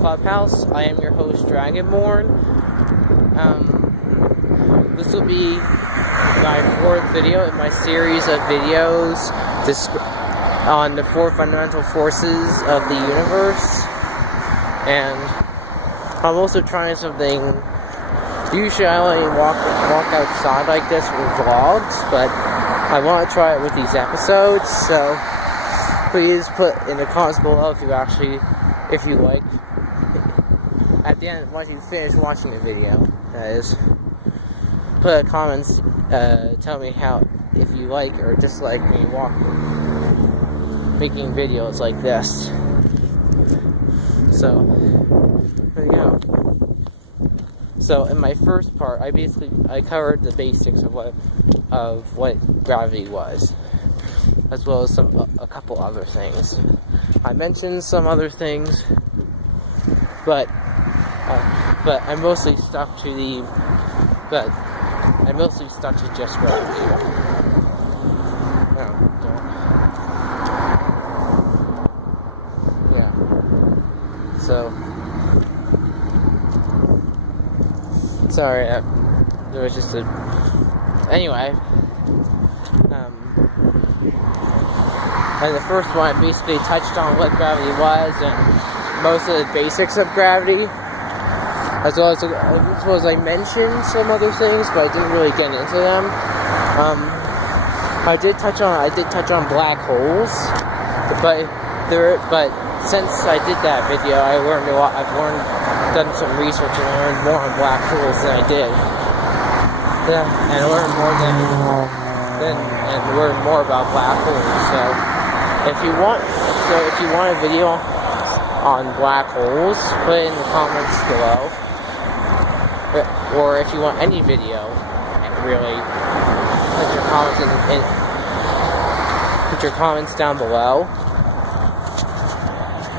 Clubhouse. I am your host, Dragonborn. This will be my fourth video in my series of videos on the 4 fundamental forces of the universe. And I'm also trying something. Usually I only walk outside like this with vlogs, but I want to try it with these episodes, so please put in the comments below if you like. At the end, once you finish watching the video, that is, put comments, tell me if you like or dislike me making videos like this. So, there you go. So, in my first part, I covered the basics of what gravity was, as well as a couple other things. I mentioned some other things, but I mostly stuck to just gravity. Yeah. So, sorry, there was just anyway. And the first one, I basically touched on what gravity was and most of the basics of gravity, as well as I mentioned some other things, but I didn't really get into them. I did touch on black holes, but since I did that video, I learned a lot. I've done some research and learned more on black holes than I did, and learned more about black holes. So if you want a video on black holes, put it in the comments below. Or if you want any video, really, put your comments down below.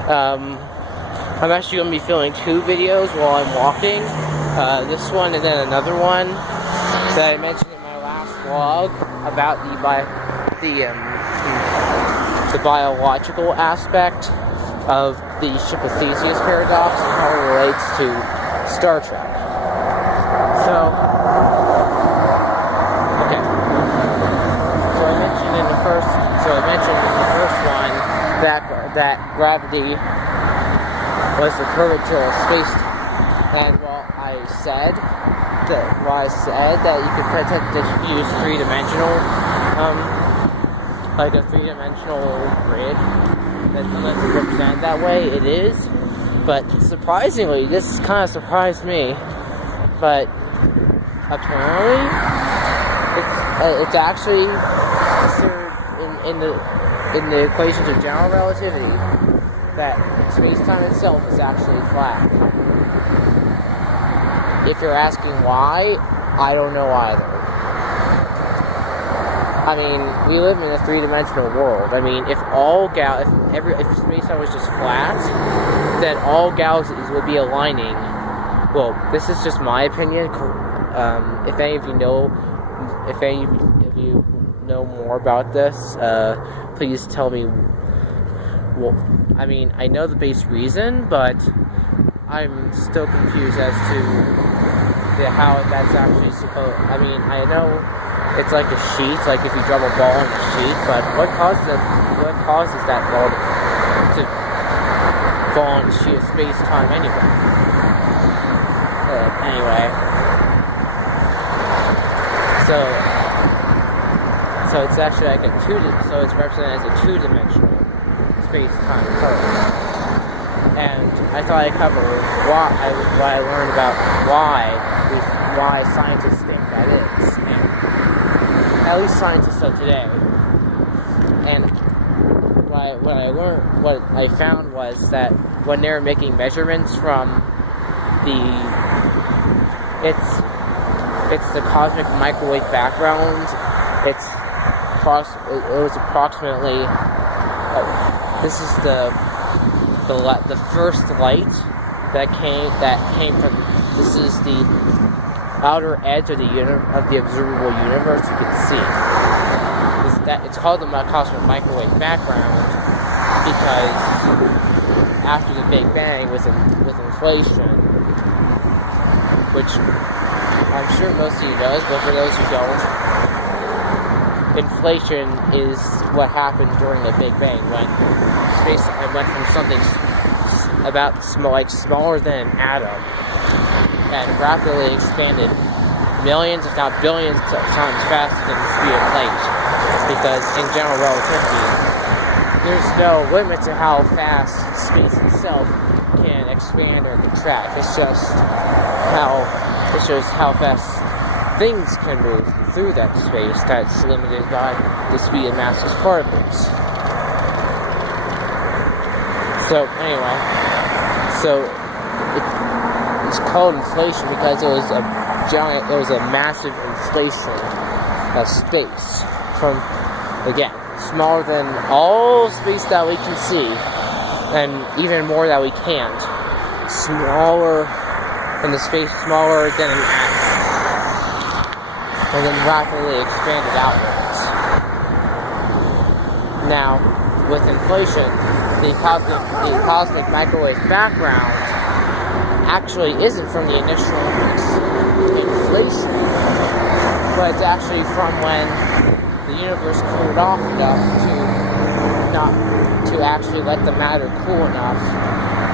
I'm actually going to be filming 2 videos while I'm walking. This one and then another one that I mentioned in my last vlog about the biological aspect of the ship of Theseus paradox and how it relates to Star Trek. So, okay. So I mentioned in the first one that gravity was the curvature of space-time. And while I said that you could potentially use three-dimensional, like a three-dimensional grid that's represented that way, it is. But surprisingly, this kind of surprised me. But apparently, it's actually considered in the equations of general relativity that space-time itself is actually flat. If you're asking why, I don't know either. I mean, we live in a three-dimensional world. I mean, if space-time was just flat, then all galaxies would be aligning. Well, this is just my opinion. If any of you know more about this, please tell me. Well, I mean, I know the base reason, but I'm still confused as to how that's actually supposed. I mean, I know it's like a sheet, like if you drop a ball in a sheet, but what causes that ball to fall in a sheet of space-time anyway? Anyway, so it's actually like so it's represented as a two-dimensional space-time curve. And I thought I covered what I learned about why scientists think that is, and at least scientists of today. And what I found was that when they were making measurements from it's the cosmic microwave background. It was approximately. This is the first light that came from. This is the outer edge of the observable universe. You can see. It's called the cosmic microwave background because after the Big Bang with inflation, which I'm sure most of you knows, but for those who don't, inflation is what happened during the Big Bang when space went from something about smaller than an atom and rapidly expanded millions, if not billions, times faster than the speed of light. Because in general relativity, there's no limit to how fast space itself can expand or contract. It shows how fast things can move through that space that's limited by the speed of massless particles. So anyway, it's called inflation because it was a massive inflation of space from, again, smaller than all space that we can see, and even more that we can't. Smaller than the space smaller than an atom, and then rapidly expanded outwards. Now, with inflation, the cosmic microwave background actually isn't from the initial inflation, but it's actually from when the universe cooled off enough to actually let the matter cool enough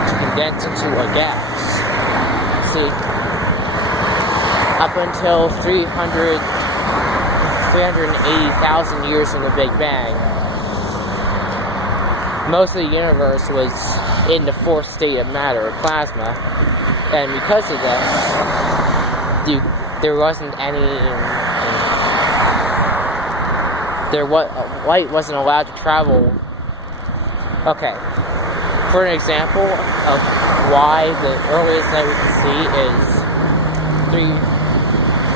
to condense into a gas. See, up until 380,000 years from the Big Bang, most of the universe was in the fourth state of matter, or plasma, and because of this, there wasn't any. Light wasn't allowed to travel. Okay, for an example of why the earliest light we can see is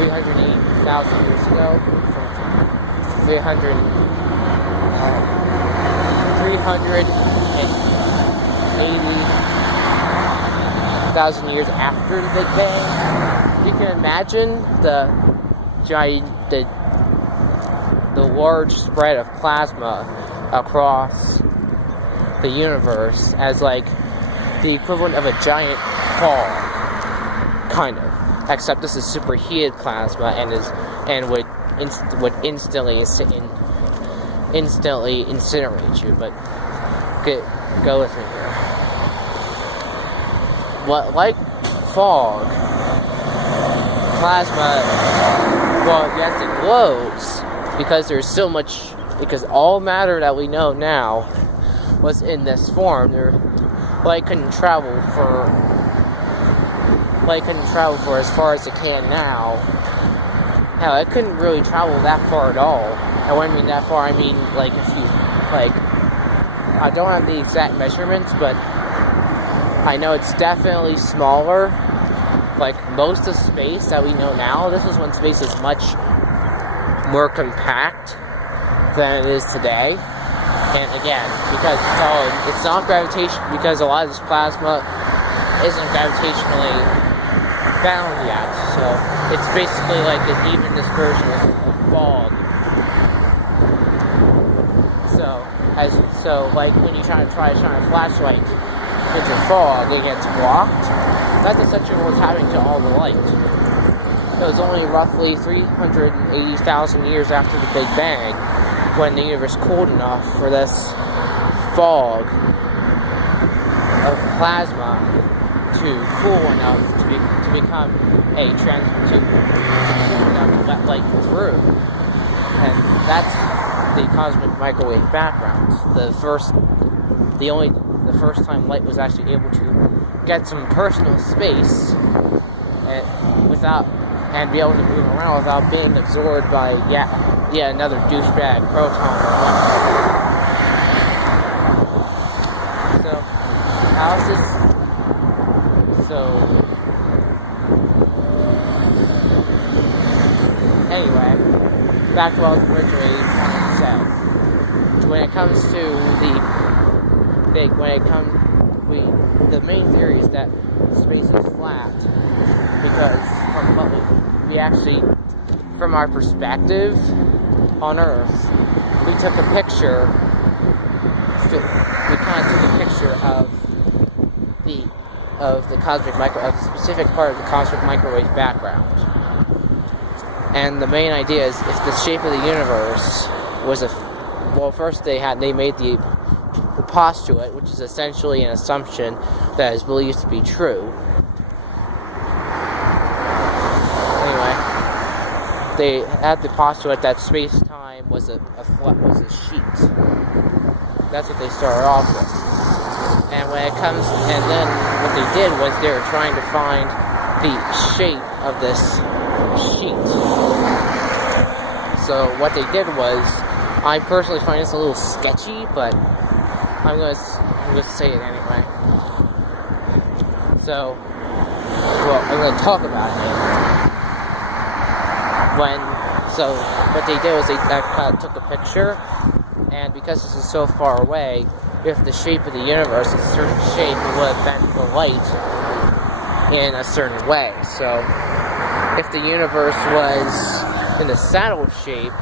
380,000 years ago, from 380,000 years after the Big Bang. You can imagine the large spread of plasma across the universe as like the equivalent of a giant fog, kind of. Except this is superheated plasma and would instantly incinerate you. But go with me here. What, like fog, plasma, well, yes, it glows because there's so much. Because all matter that we know now was in this form. Light couldn't travel for as far as it can now. Hell, it couldn't really travel that far at all. And when I mean that far, I mean like if you I don't have the exact measurements, but I know it's definitely smaller. Like most of space that we know now, this is when space is much more compact than it is today. And again, because it's not gravitation, because a lot of this plasma isn't gravitationally bound yet, so it's basically like an even dispersion of fog. So like when you try to shine a flashlight into fog, it gets blocked. That's essentially what's happening to all the light. It was only roughly 380,000 years after the Big Bang when the universe cooled enough for this fog of plasma to cool enough to become to cool enough to let light through. And that's the cosmic microwave background. The first time light was actually able to get some personal space and be able to move around without being absorbed by another douchebag proton or whatever. So how's this? So anyway, back to what I was originally trying to say. When it comes to the main theory is that space is flat because from our perspective on Earth, we took a picture. We kind of took a picture of of the specific part of the cosmic microwave background. And the main idea is if the shape of the universe was first they made the postulate, which is essentially an assumption that is believed to be true. Anyway, they had the postulate that space-time was a sheet. That's what they started off with. And then what they did was they were trying to find the shape of this sheet. So what they did was, I personally find this a little sketchy, but I'm gonna say it anyway. So, I'm gonna talk about it anyway. So what they did was they kind of took a picture, and because this is so far away, if the shape of the universe is a certain shape, it would have bent the light in a certain way. So if the universe was in a saddle shape,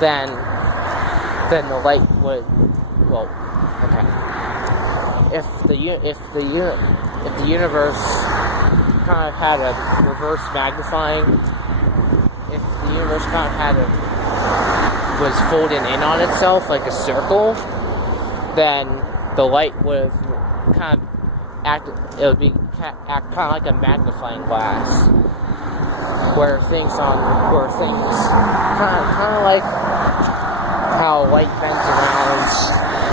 then the light would, if the universe kind of had a reverse magnifying, if the universe kind of was folded in on itself like a circle, then the light would have kind of act kind of like a magnifying glass, where things kind of like how light bends around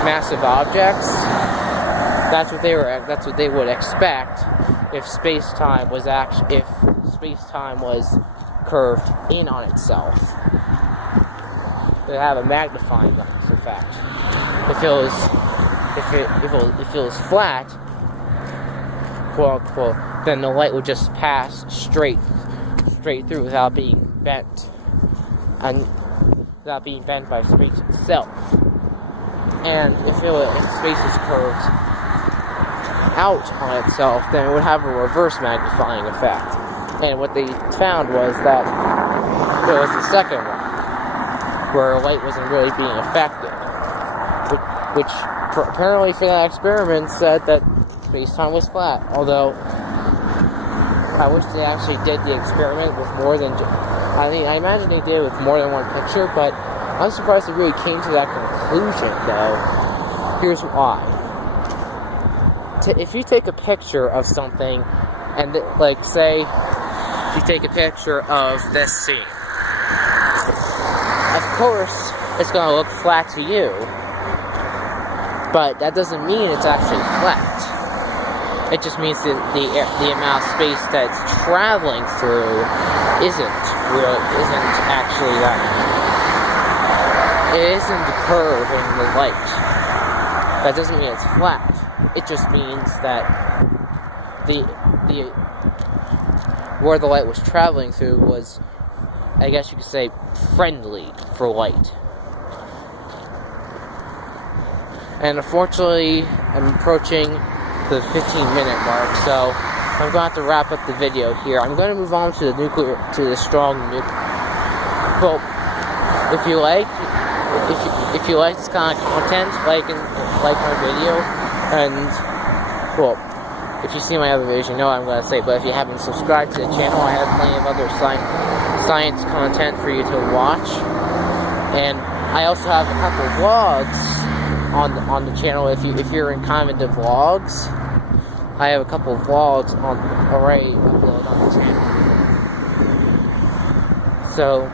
massive objects. That's what they would expect if space-time was curved in on itself. They have a magnifying effect. If it was flat, quote unquote, then the light would just pass straight through without being bent, and without being bent by space itself. And if space is curved out on itself, then it would have a reverse magnifying effect. And what they found was that it was the second one, where light wasn't really being affected, which apparently for that experiment said that space-time was flat. Although I wish they actually did the experiment with more than I imagine they did with more than one picture, but I'm surprised they really came to that conclusion, though. Here's why. If you take a picture of something, and say you take a picture of this scene, of course it's going to look flat to you, but that doesn't mean it's actually flat. It just means that the amount of space that it's traveling through isn't actually that. It isn't the curve in the light. That doesn't mean it's flat. It just means that where the light was traveling through was, I guess you could say, friendly for light. And unfortunately, I'm approaching the 15-minute mark, so I'm going to have to wrap up the video here. I'm going to move on to the strong nuclear. Well, if you like this kind of content, like my video, and if you see my other videos, you know what I'm going to say. But if you haven't subscribed to the channel, I have plenty of other science content for you to watch, and I also have a couple of vlogs on the channel. If you're into vlogs, I have a couple of vlogs already uploaded on the channel. So,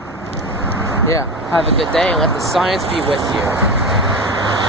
yeah, have a good day and let the science be with you.